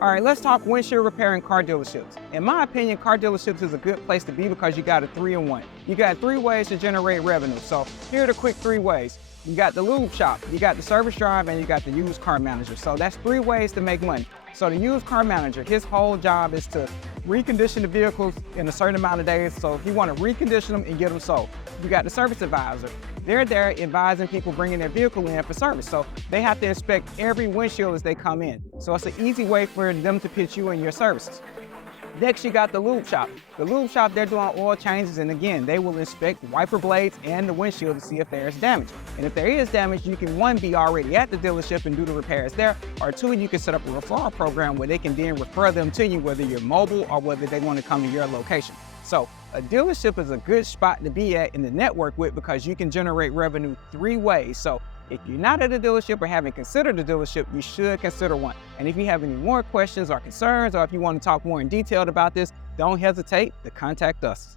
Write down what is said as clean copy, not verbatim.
All right, let's talk windshield repair and car dealerships. In my opinion, car dealerships is a good place to be because you got a 3-in-1. You got 3 ways to generate revenue. So here are the quick 3 ways. You got the lube shop, you got the service drive, and you got the used car manager. So that's 3 ways to make money. So the used car manager, his whole job is to recondition the vehicles in a certain amount of days. So he want to recondition them and get them sold. You got the service advisor. They're there advising people bringing their vehicle in for service. So they have to inspect every windshield as they come in. So it's an easy way for them to pitch you and your services. Next, you got the lube shop. The lube shop, they're doing oil changes, and again, they will inspect wiper blades and the windshield to see if there's damage. And if there is damage, you can, 1, be already at the dealership and do the repairs there, or 2, you can set up a referral program where they can then refer them to you, whether you're mobile or whether they want to come to your location. So a dealership is a good spot to be at in the network with because you can generate revenue 3 ways. So if you're not at a dealership or haven't considered a dealership, you should consider one. And if you have any more questions or concerns, or if you want to talk more in detail about this, don't hesitate to contact us.